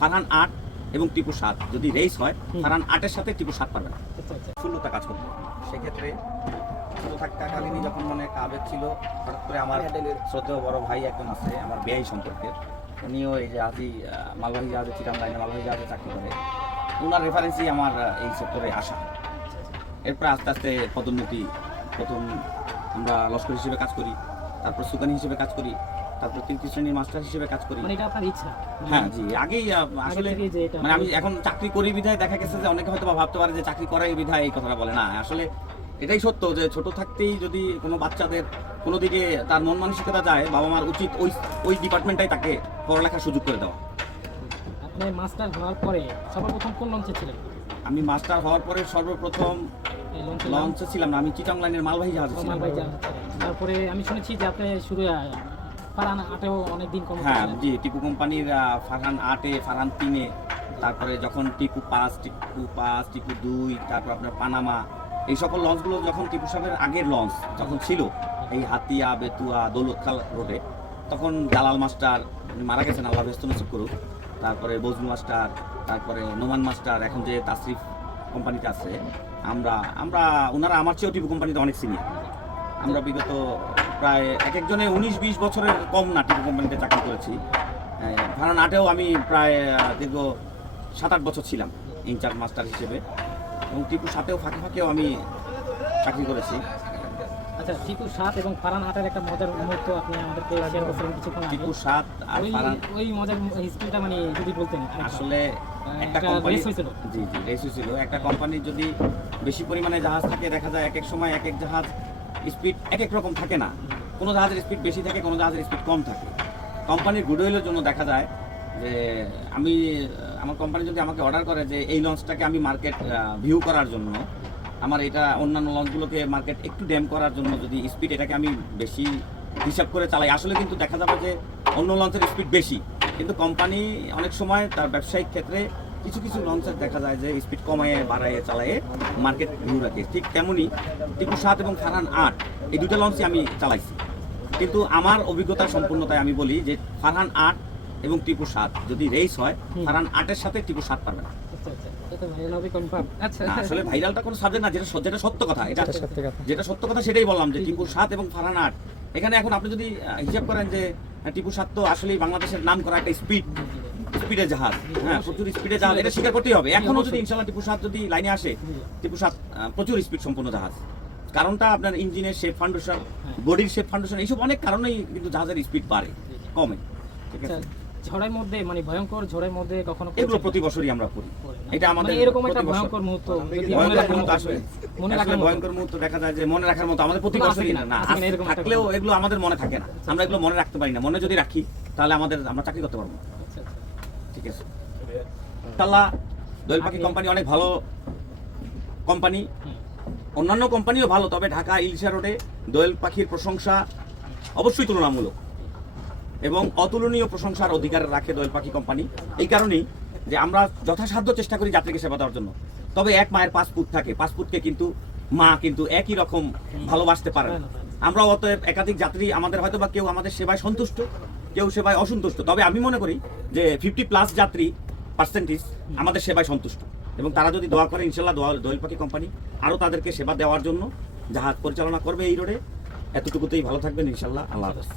ফারহান ৮ এবং টিপু ৭ যদি রেস হয় ফারহান ৮-এর সাথে টিপু ৭ পারবে না। শূন্যতা কাজ করবে। সেক্ষেত্রে ছোট থাকাকালীনই যখন মনে একটা আবেগ ছিল, হঠাৎ করে আমার শ্রদ্ধেয় বড় ভাই একজন আছে আমার বেয়াই সম্পর্কে, উনিও এই যে আজি মালবাহী জাহাজে চিটাং লাইনে মালবাহী জাহাজে চাকরি করে, ওনার রেফারেন্সই আমার এই সেক্টরে আসা। এরপর আস্তে আস্তে পদোন্নতি, প্রথম আমরা লস্কর হিসেবে কাজ করি, তারপর সুকানি হিসেবে কাজ করি, তারপর তৃতীয় শ্রেণীর মাস্টার হিসেবে কাজ করি। মানে এটা আপনার ইচ্ছা? হ্যাঁ জি, আগেই আসলে মানে আমি এখন চাকরি করি বিধায় দেখা গেছে যে অনেকে হয়তো ভাবতে পারে যে চাকরি করাই বিধায় এই কথাটা বলে না। আসলে এটাই সত্য যে ছোট থাকতেই যদি কোনো বাচ্চাদের কোনো দিকে তার মন মানসিকতা যায়, বাবা মার উচিত ওই ডিপার্টমেন্টটাই তাকে পড়ালেখার সুযোগ করে দেওয়া। আপনি মাস্টার হওয়ার পরে সর্বপ্রথম কোন লঞ্চে ছিলেন? আমি মাস্টার হওয়ার পরে সর্বপ্রথম লঞ্চে ছিলাম না, আমি চিটাং লাইনের মালবাহী জাহাজে ছিলাম। তারপরে আমি শুনেছি যে আপনি শুরু ফারহান ৮-এও অনেকদিন কম। হ্যাঁ জি, টিপু কোম্পানির ফারহান ৮-এ, ফারহান 3-এ, তারপরে যখন টিপু 5, টিপু 2, তারপর আপনার পানামা, এই সকল লঞ্চগুলো যখন টিপু সাহেবের আগের লঞ্চ যখন ছিল এই হাতিয়া, বেতুয়া, দৌলতখাল রোডে, তখন জালাল মাস্টার মারা গেছেন, আল্লাহ ব্যস্ত নসিব করুক, তারপরে বজলু মাস্টার, তারপরে নোমান মাস্টার, এখন যে তাসরিফ কোম্পানিতে আছে, ওনারা আমার চেয়েও টিপু কোম্পানিতে অনেক সিনিয়র। আমরা বিগত প্রায় এক একজনে 19-20 বছরের কম না টিপু কোম্পানিতে চাকরি করেছি। ফারহান ৮-এও আমি প্রায় দীর্ঘ 7-8 বছর ছিলাম ইনচার্জ মাস্টার হিসেবে, এবং টিপু 7-এও ফাঁকেও আমি চাকরি করেছি। আচ্ছা, টিপু ৭ এবং ফারহান ৮-এর একটা মজার মুহূর্ত আপনি আমাদেরকে শেয়ার করছিলেন কিছুক্ষণ আগে। টিপু ৭ আর ফারহান, ওই মজার হিস্ট্রিটা মানে যদি বলতেন। আসলে একটা কোম্পানি, জি রেস হয়েছিল। একটা কোম্পানির যদি বেশি পরিমাণে জাহাজ থাকে, দেখা যায় এক এক সময় এক এক জাহাজ স্পিড এক এক রকম থাকে না, কোনো জাহাজের স্পিড বেশি থাকে, কোনো জাহাজের স্পিড কম থাকে। কোম্পানির গুডউইলের জন্য দেখা যায় যে আমার কোম্পানি যদি আমাকে অর্ডার করে যে এই লঞ্চটাকে আমি মার্কেট ভিউ করার জন্য, আমার এটা অন্যান্য লঞ্চগুলোকে মার্কেট একটু ড্যাম করার জন্য যদি স্পিড এটাকে আমি বেশি হিসাব করে চালাই, আসলে কিন্তু দেখা যাবে যে অন্য লঞ্চের স্পিড বেশি, কিন্তু কোম্পানি অনেক সময় তার ব্যবসায়িক ক্ষেত্রে কিছু কিছু লঞ্চের দেখা যায় যে স্পিড কমায় বাড়ায় চালায় মার্কেট ভিউ রাখে। ঠিক তেমনই টিপু ৭ এবং ফারহান ৮ এই দুটো লঞ্চই আমি চালাইছি, কিন্তু আমার অভিজ্ঞতার সম্পূর্ণতায় আমি বলি যে ফারহান ৮ এবং টিপু ৭ যদি রেস হয় ফারহান ৮-এর সাথে টিপু ৭ পারবে না। আসলে ভাইরালটা কোনো সাবজেক্ট না, যেটা সত্য কথা, যেটা সত্য কথা সেটাই বললাম যে টিপু ৭ এবং ফারহান ৮ এখানে এখন আপনি যদি হিসাব করেন যে টিপু ৭ তো আসলেই বাংলাদেশের নাম করা একটা স্পিডের জাহাজ, হ্যাঁ প্রচুর স্পিডের জাহাজ, এটা স্বীকার করতেই হবে। এখনো যদি ইনশাআল্লাহ টিপু ৭ যদি লাইনে আসে, টিপু ৭ প্রচুর স্পিড সম্পন্ন জাহাজ। কারণটা আপনার ইঞ্জিনের শেপ ফাউন্ডেশন, বডির শেপ ফাউন্ডেশন, এইসব অনেক কারণেই কিন্তু জাহাজের স্পিড বাড়ে কমে। ঠিক আছে, ঝড়ের মধ্যে মানে ভয়ঙ্কর ঝড়ের মধ্যে কখনো এগুলো প্রতি বছরই আমরা করি, এটা আমাদের এরকম একটা ভয়ঙ্কর মুহূর্ত ভয়ঙ্কর মুহূর্ত দেখা যায় যে মনে রাখার মতো আমাদের প্রতি বছরই না থাকলেও এগুলো আমাদের মনে থাকে না, আমরা এগুলো মনে রাখতে পারি না। মনে যদি রাখি তাহলে আমরা চাকরি করতে পারবো। ঠিক আছে, ইনশাআল্লাহ দোয়েল পাখি কোম্পানি অনেক ভালো কোম্পানি, অন্যান্য কোম্পানিও ভালো, তবে ঢাকা ইলিশা রোডে দোয়েল পাখির প্রশংসা অবশ্যই তুলনামূলক এবং অতুলনীয় প্রশংসার অধিকার রাখে দোয়েল পাখি কোম্পানি। এই কারণেই যে আমরা যথাসাধ্য চেষ্টা করি যাত্রীকে সেবা দেওয়ার জন্য। তবে এক মায়ের 5 পুত থাকে, 5 পুতকে কিন্তু মা কিন্তু একই রকম ভালোবাসতে পারে না। আমরা অতএব একাধিক যাত্রী, আমাদের হয়তো বা কেউ আমাদের সেবায় সন্তুষ্ট, কেউ সেবায় অসন্তুষ্ট, তবে আমি মনে করি যে 50+ যাত্রী পার্সেন্টেজ আমাদের সেবায় সন্তুষ্ট, এবং তারা যদি দোয়া করে ইনশাল্লাহ দোয়েল পাখি কোম্পানি আরও তাদেরকে সেবা দেওয়ার জন্য জাহাজ পরিচালনা করবে এই রোডে। এতটুকুতেই ভালো থাকবেন ইনশাল্লাহ। আল্লাহ হাফেজ।